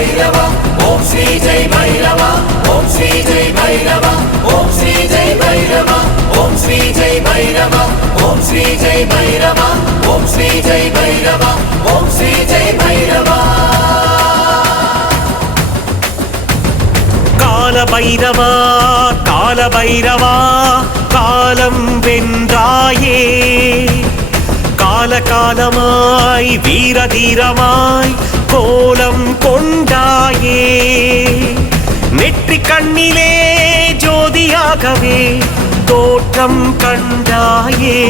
भैरवा ओम श्री जय भैरवा ओम श्री जय भैरवा ओम श्री जय भैरवा ओम श्री जय भैरवा ओम श्री जय भैरवा ओम श्री जय भैरवा ओम श्री जय भैरवा काल भैरवा काल भैरवा காலம் வென்றாயே கால காலமாய் வீர தீரமாய் கோலம் கொண்டாயே நெற்றி கண்ணிலே ஜோதியாகவே தோற்றம் கண்டாயே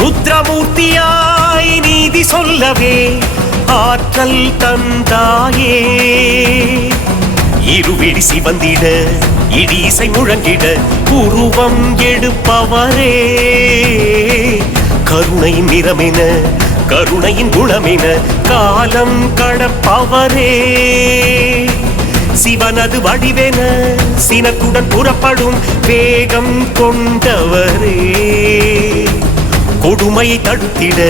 ருத்ரமூர்த்தியாய் நீதி சொல்லவே ஆற்றல் தந்தாயே இருவிழி சிவந்திட இடிசை முழங்கிட உருவம் எடுப்பவரே கருணையின் நிறமென கருணையின் குணமென காலம் கடப்பவரே சிவனது வடிவென சினத்துடன் புறப்படும் வேகம் கொண்டவரே கொடுமையை தடுத்திட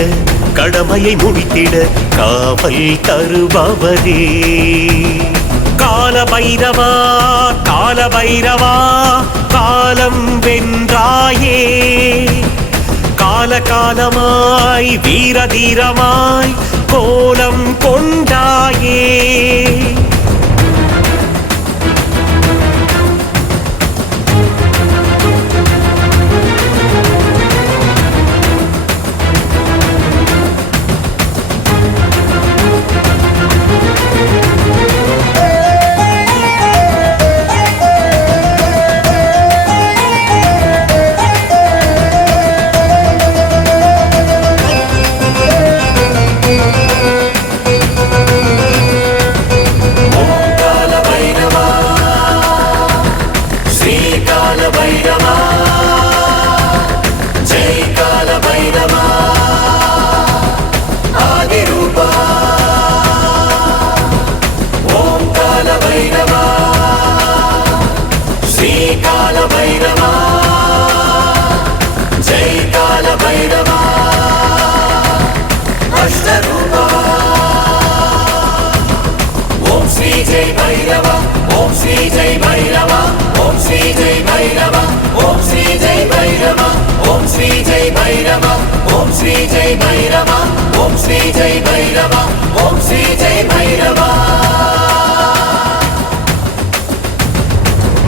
கடமையை முடித்திட காவல் தருபவரே கால பைரவா கால பைரவா காலம் வென்றாயே கால காலமாய் வீர தீரமாய் கோலம் கொண்டாயே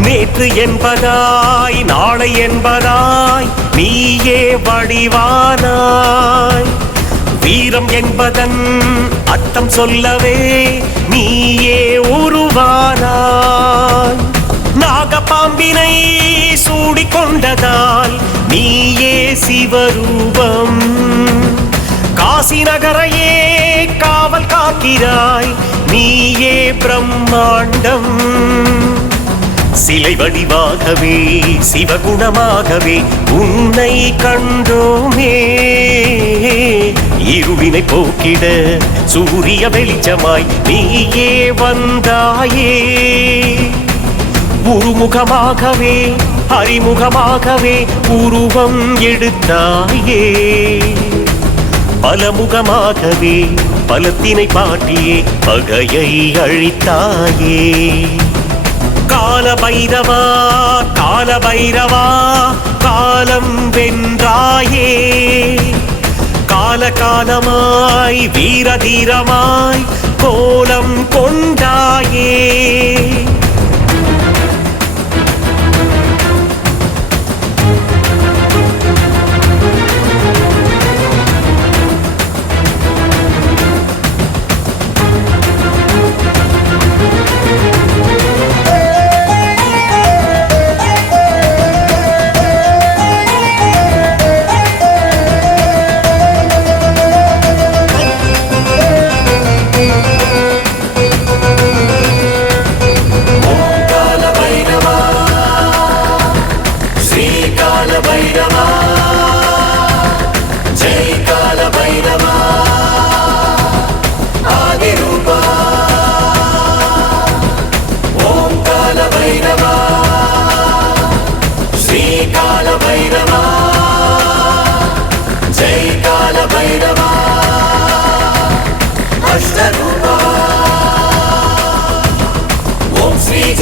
நேற்று என்பதாய் நாளை என்பதாய் நீயே வடிவானாய் வீரம் என்பதன் அர்த்தம் சொல்லவே நீயே உருவானாய் நாகப்பாம்பினை சூடிக்கொண்டதால் நீயே சிவரூபம் காசி நகரையே காவல் காக்கிறாய் நீயே பிரம்மாண்டம் சிலை வடிவாகவே சிவகுணமாகவே உன்னை கண்டோமே இருவினை போக்கிட சூரிய வெளிச்சமாய் நீயே வந்தாயே உருமுகமாகவே அறிமுகமாகவே உருவம் எடுத்தாயே பலமுகமாகவே பலத்தினை பாட்டியே பகையை அழித்தாயே கால பைரவா கால பைரவா காலம் வென்றாயே கால காலமாய் வீர தீரமாய் கோலம் கொண்டாயே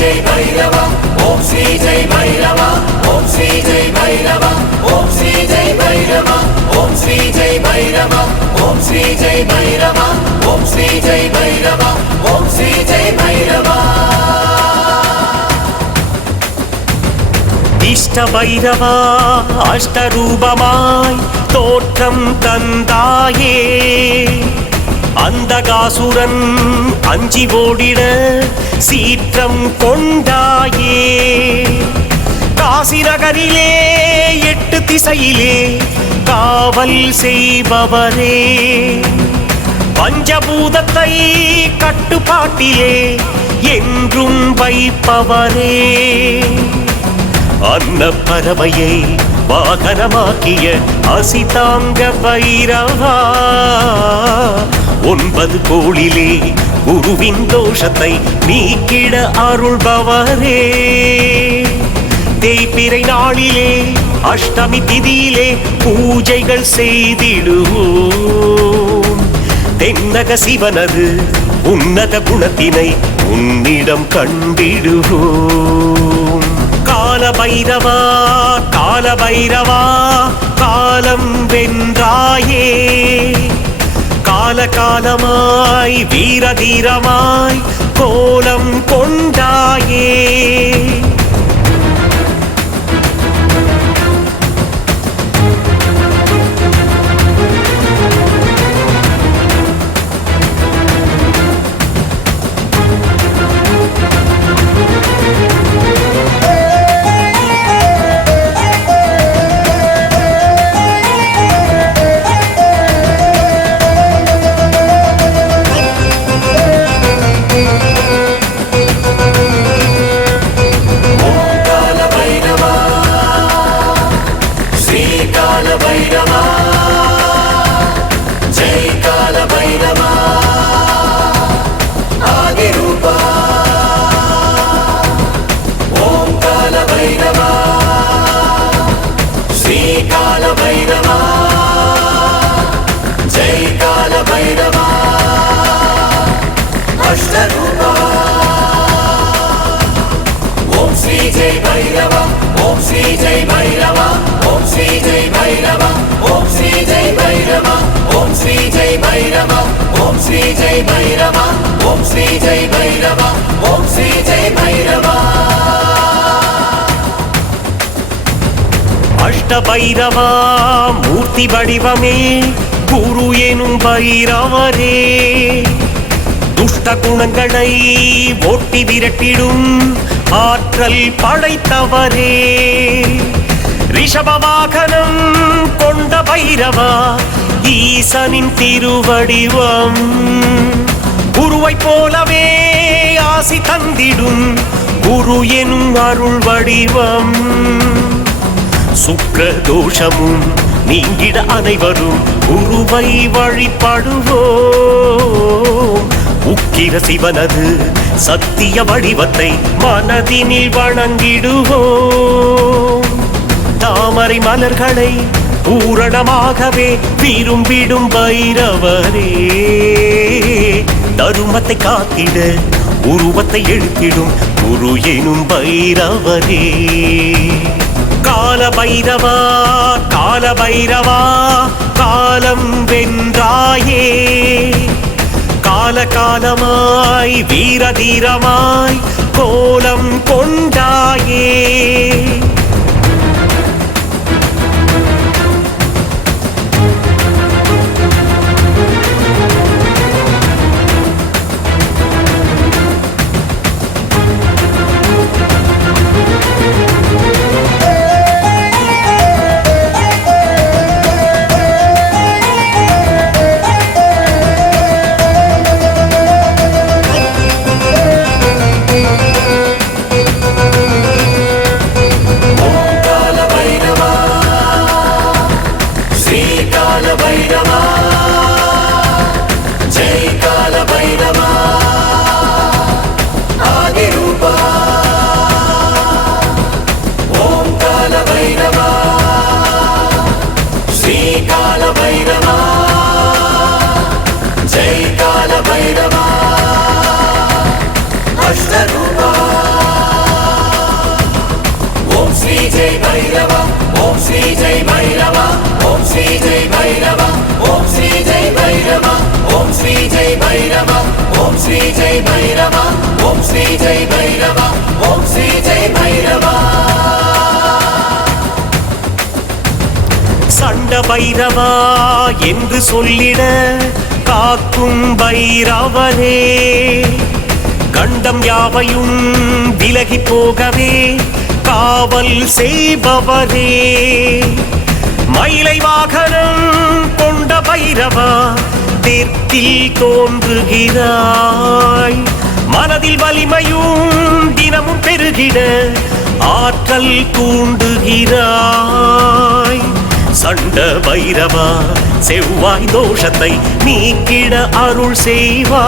जय भैरव ओम श्री जय भैरव ओम श्री जय भैरव ओम श्री जय भैरव ओम श्री जय भैरव ओम श्री जय भैरव ओम श्री जय भैरव ओम श्री जय भैरव इष्ट भैरवा अष्टरूपमाय தோற்றம் தந்தாயே அந்தகாசுரன் அஞ்சி ஓடிட சீற்றம் கொண்டாயே காசி நகரிலே 8 திசையிலே காவல் செய்பவரே பஞ்சபூதத்தை கட்டுப்பாட்டிலே என்றும் வைப்பவரே அன்ன பறவையை வாகனமாக்கிய அசிதாங்க பைரவா 9 கோளிலே குருவின் தோஷத்தை நீக்கிட அருள்பவரே தேய்பிறை நாளிலே அஷ்டமி திதியிலே பூஜைகள் செய்திடுவோம் தென்னக சிவனது உன்னத குணத்தினை உன்னிடம் கண்டிடுவோம் கால பைரவா கால பைரவா காலம் வென்றாயே கால காலமாய் வீர தீரமாய் கோலம் கொண்டாயே ओम श्री जय भैरव ओम श्री जय भैरव ओम श्री जय भैरव अष्ट भैरवा मूर्ति वडिवमे गुरु एनुम भैरवरे दुष्ट गुणங்களை ஓட்டி விரட்டிடும் ஆற்றல் படைத்தவரே ரிஷப வாகனம் கொண்ட பைரவா ஈசனின் திருவடிவம் குருவை போலவே ஆசி தந்திடும் குரு எனும் அருள் வடிவம் சுக்ர தோஷமும் நீங்கிட அனைவரும் குருவை வழிபடுவோம் உக்கிர சிவனது சத்திய வடிவத்தை மனதினில் வணங்கிடுவோம் தாமரை மலர்களை பூரணமாகவே விரும்பிடும் பைரவரே தருமத்தை காத்திட உருவத்தை எழுத்திடும் குரு எனும் பைரவரே கால பைரவா கால பைரவா காலம் வென்றாயே கால காலமாய் வீர தீரமாய் கோலம் கொண்டாயே பைரவா ஓம் ஸ்ரீ ஜெய் பைரவா ஓம் ஸ்ரீ ஜெய் பைரவா ஓம் ஸ்ரீ ஜெய் பைரவா சண்ட பைரவா என்று சொல்லிட காக்கும் பைரவரே கண்டம் யாவையும் விலகி போகவே காவல் செய்பவரே மயிலை வாகனம் கொண்ட பைரவா தெற்கில் தோன்றுகிறாய் மனதில் வலிமையும் தினமும் பெருகிட ஆற்றல் தூண்டுகிறாய் சண்ட பைரவா செவ்வாய் தோஷத்தை நீக்கிட அருள் செய்வாய்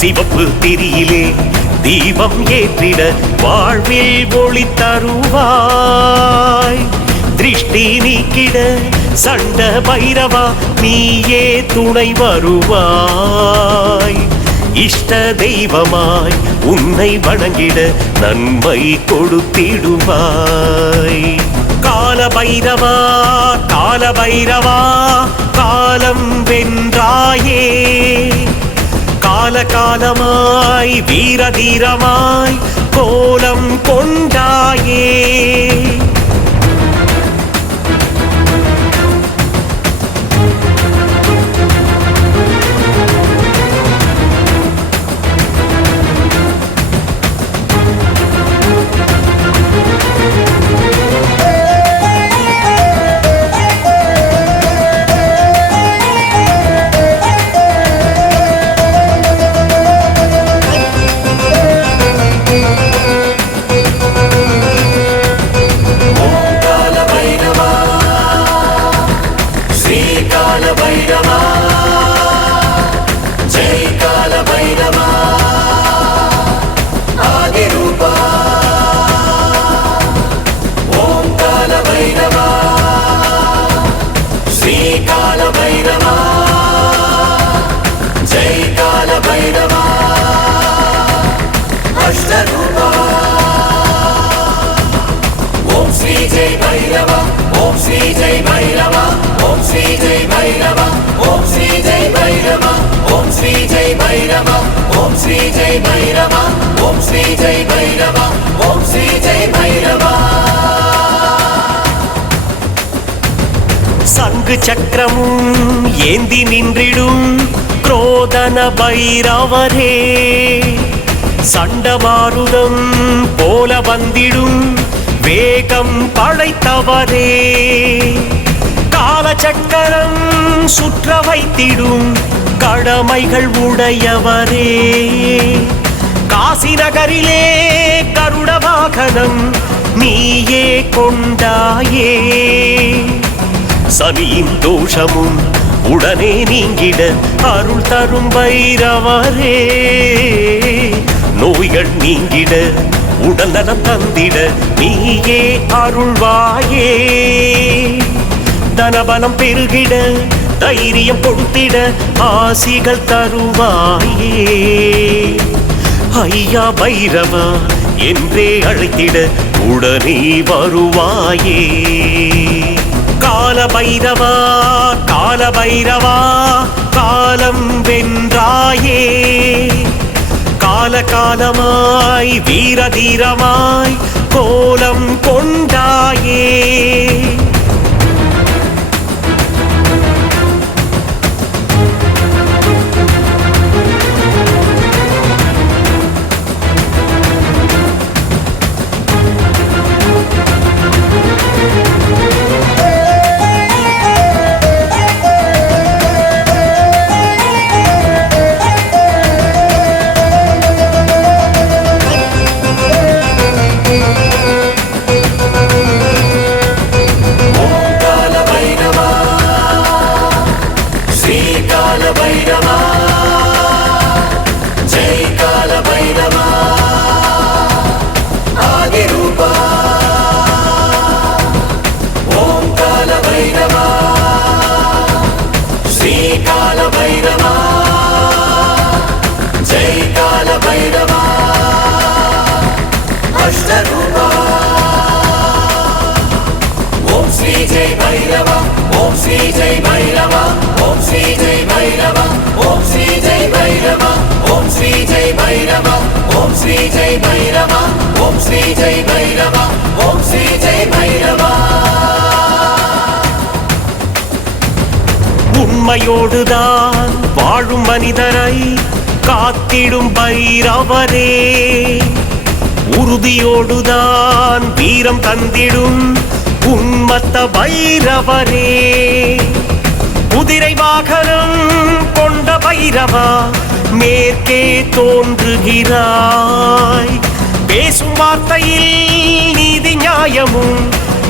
சிவப்பு திரியிலே தீபம் ஏற்றிட வாழ்வில் ஒளி தருவாய் திருஷ்டி நீக்கிட சண்ட பைரவா நீயே துணை வருவாய் இஷ்ட தெய்வமாய் உன்னை வணங்கிட நன்மை கொடுத்திடுவாய் கால பைரவா கால பைரவா காலம் வென்றாயே கால காலமாய் வீர தீரமாய் கோலம் கொண்டாயே ஓம் ஸ்ரீ ஜெய் பைரவா ஓம் ஸ்ரீ ஜெய் பைரவா ஓம் ஸ்ரீ ஜெய் பைரவா ஓம் ஸ்ரீ ஜெய் பைரவா ஓம் ஸ்ரீ ஜெய் பைரவா ஓம் ஸ்ரீ ஜெய் பைரவா ஓம் ஸ்ரீ ஜெய் பைரவா சங்கு சக்கரமும் ஏந்தி நின்றிடும் குரோதன பைரவரே சண்டமாருதம் போல வந்திடும் வேகம் படைத்தவரே காலச்சக்கரம் சுற்ற வைத்திடும் கடமைகள் உடையவரே காசி நகரிலே கருட வாகனம் நீயே கொண்டாயே சனியின் தோஷமும் உடனே நீங்கிட அருள் தரும் பைரவரே நோய்கள் நீங்கிட உடல் நலம் தந்திட நீயே அருள்வாயே தனபலம் பெருகிட தைரியம் கொடுத்திட ஆசிகள் தருவாயே ஐயா பைரவா என்றே அழைத்திட உடனே வருவாயே கால பைரவா கால பைரவா காலம் வென்றாயே கால காலமாய் வீர தீரமாய் கோலம் கொண்டாயே Om Sri Jai Bhairava, Om Sri Jai Bhairava, Om Sri Jai Bhairava. Bhairahawa ओम श्री जय भैरवा ओम श्री जय भैरवा ओम श्री जय भैरवा ओम श्री जय भैरवा ओम श्री जय भैरवा உண்மையோடுதான் வாழும் மனிதரை காத்திடும் பைரவரே, உறுதியோடுதான் வீரம் தந்திடும் உன்மத்த பைரவரே, குதிரை வாகனம் கொண்ட பைரவா மேற்கே தோன்றுகிறாய், பேசும் வார்த்தையில் நீதி நியாயமும்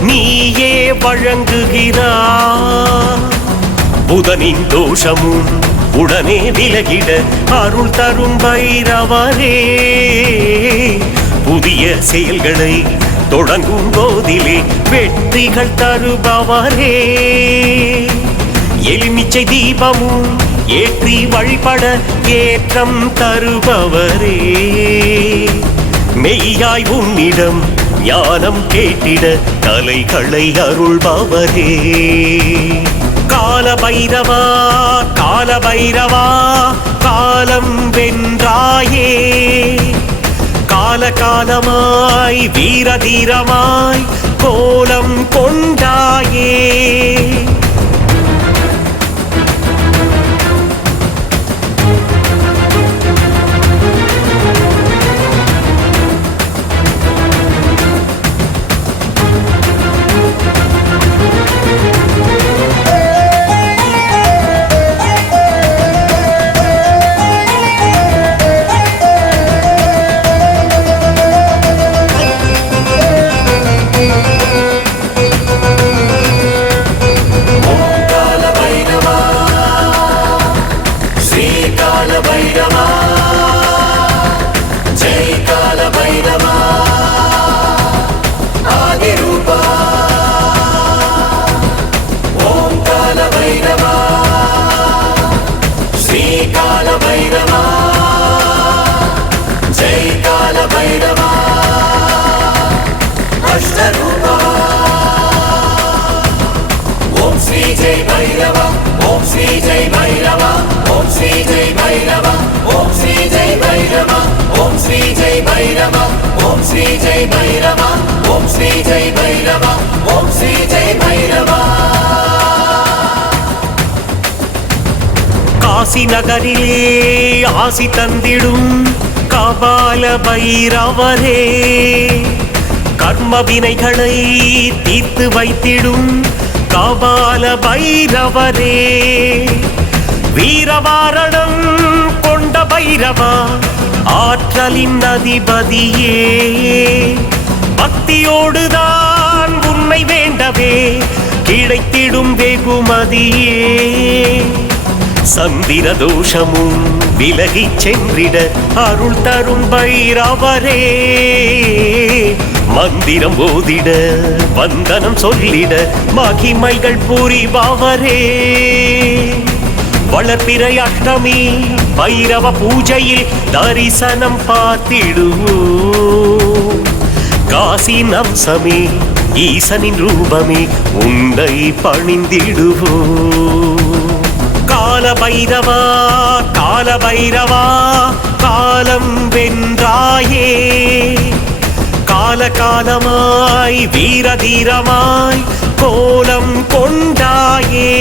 நீயே வழங்குகிறாய், புதனின் தோஷமும் உடனே விலகிட அருள் தரும் பைரவரே, புதிய செயல்களை தொடங்கும் போதிலே வெற்றிகள் தருபவரே, எலுமிச்சை தீபமும் ஏற்றி வழிபட ஏற்றம் தருபவரே, மெய்யாய் உன்னிடம் ஞானம் கேட்டிட கலைகளை அருள்பவரே, கால பைரவா கால பைரவா காலம் வென்றாயே, கால காலமாய் வீர தீரமாய் கோலம் கொண்டாயே, காசி நகரிலே ஆசி தந்திடும் கபால பைரவரே, கர்ம வினைகளை தீர்த்து வைத்திடும் கபால பைரவரே, வீரவாரணம் கொண்ட பைரவா ஆற்றலின் அதிபதியே, பக்தியோடுதான் உன்னை வேண்டவே கிடைத்திடும் வெகுமதியே, சந்திர தோஷமும் விலகிச் சென்றிட அருள் தரும் பைரவரே, மந்திரம் ஓதிட வந்தனம் சொல்லிட மகிமைகள் புரிபவரே, வளர்பிறை அஷ்டமி பைரவ பூஜையில் தரிசனம் பார்த்திடுவோம், காசி நம்சமே ஈசனின் ரூபமே உன்னை பணிந்திடுவோம், கால பைரவா கால பைரவா காலம் வென்றாயே, கால காலமாய் வீர தீரமாய் கோலம் கொண்டாயே,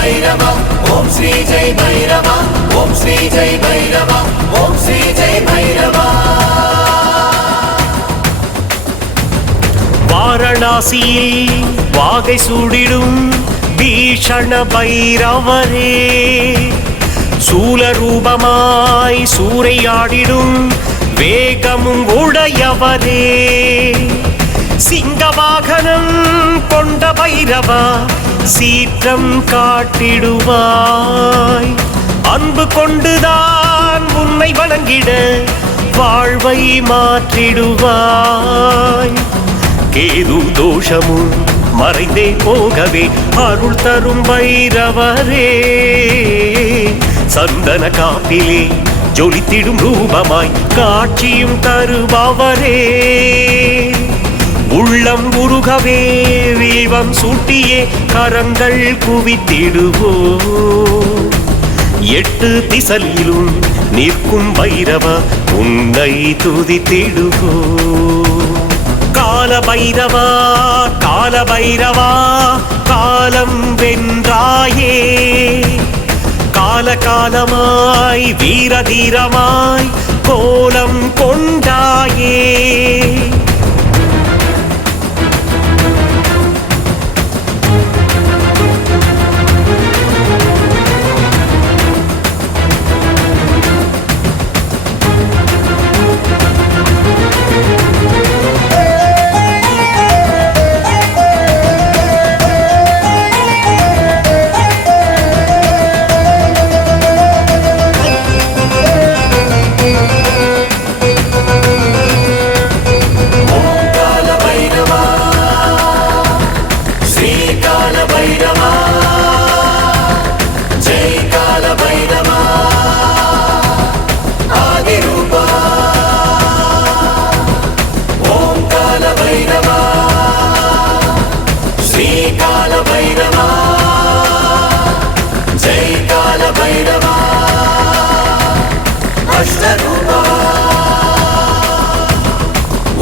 பைரவா ஓம் ஸ்ரீ ஜெய் பைரவா ஓம் ஸ்ரீ ஜெய் பைரவா ஓம் ஸ்ரீ ஜெய் பைரவா வாரணாசியில் வாகை சூடிடும் பீஷண பைரவரே சூலரூபமாய் சூறையாடிடும் வேகமும் உடையவரே சிங்கவாகனம் கொண்ட பைரவா சீற்றம் காட்டிடுவாய் அன்பு கொண்டுதான் உன்னை வணங்கிட வாழ்வை மாற்றிடுவாய் கேது தோஷமும் மறைந்தே போகவே அருள் தரும் பைரவரே சந்தன காப்பிலே ஜொலித்திடும் ரூபமாய் காட்சியும் தருபவரே உள்ளம் உருகவே வீவம் சூட்டியே கரங்கள் குவித்திடுவோ எட்டு திசையிலும் நிற்கும் பைரவா உன்னை துதித்திடுவோ கால பைரவா கால பைரவா காலம் வென்றாயே காலகாலமாய் வீரதீரமாய் கோலம் கொண்டாயே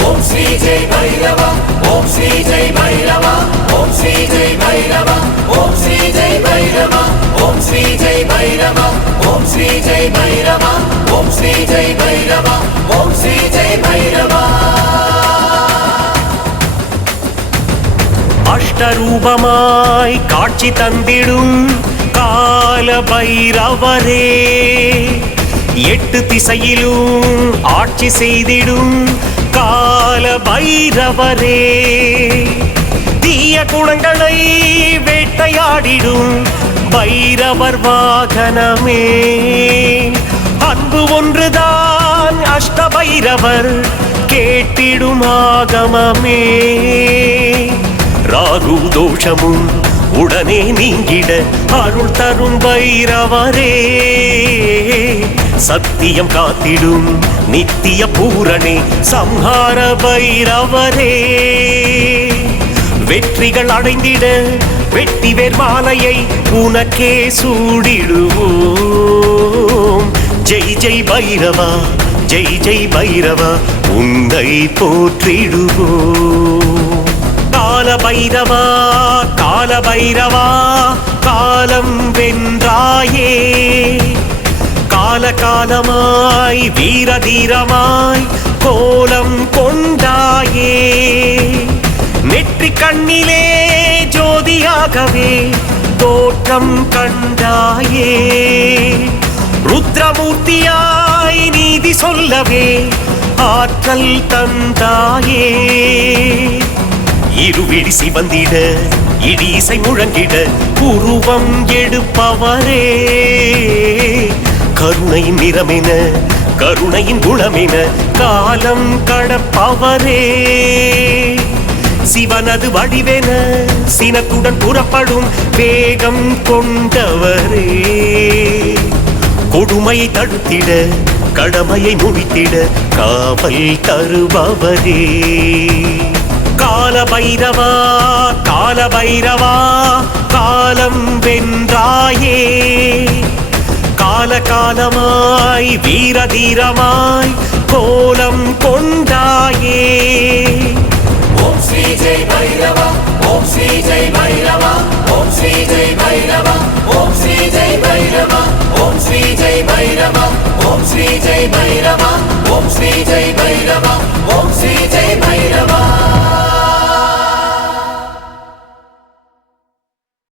ஓம் ஸ்ரீ ஜெய் பைரவா ஓம் ஸ்ரீ ஜெய் பைரவா ஓம் ஸ்ரீ ஜெய் பைரவா ஓம் ஸ்ரீ ஜெய் பைரவா ஓம் ஸ்ரீ ஜெய் பைரவா ஓம் ஸ்ரீ ஜெய் பைரவா ஓம் ஸ்ரீ ஜெய் பைரவா ஓம் ஸ்ரீ ஜெய் பைரவா அஷ்டரூபமாய் காட்சி தந்திடும் கால பைரவரே எட்டு திசையிலும் ஆட்சி செய்திடும் கால பைரவரே தீய குணங்களை வேட்டையாடிடும் பைரவர் வாகனமே அன்பு ஒன்றுதான் அஷ்ட பைரவர் கேட்டிடும் ஆகமமே ராகு தோஷமும் உடனே நீங்கிட அருள் தரும் பைரவரே சத்தியம் காத்திடும் நித்திய பூரணே சம்ஹார பைரவரே வெற்றிகள் அடைந்திட வெட்டிவேர் மாலையை உனக்கே சூடிடுவோம் ஜெய் ஜெய் பைரவா ஜெய் ஜெய் பைரவா உன்னை போற்றிடுவோம் கால பைரவா கால பைரவா காலம் வென்றாயே காலகாலமாய் வீரதீரமாய் கோலம் கொண்டாயே நெற்றி கண்ணிலே ஜோதியாகவே தோற்றம் கண்டாயே ருத்ரமூர்த்தியாய் நீதி சொல்லவே ஆற்றல் தந்தாயே இருவிழி சிவந்திட இடி இசை முழங்கிட உருவம் எடுப்பவரே கருணையின் நிறமென கருணையின் குணமென காலம் கடப்பவரே சிவனது வடிவென சினத்துடன் புறப்படும் வேகம் கொண்டவரே கொடுமையை தடுத்திட கடமையை முடித்திட காவல் தருபவரே கால பைரவா கால பைரவா காலம் வென்றாயே காலகாலமாய் வீரதீரமாய் கோலம் கொண்டாயே ஓம் ஸ்ரீ ஜெய் பைரவா ஓம் ஸ்ரீ ஜெய் பைரவா ஓம் ஸ்ரீ ஜெய் பைரவா ஓம் ஸ்ரீ ஜெய் பைரவா ஓம் ஸ்ரீ ஜெய் பைரவா ஓம் ஸ்ரீ ஜெய் பைரவா ஓம் ஸ்ரீ ஜெய் பைரவா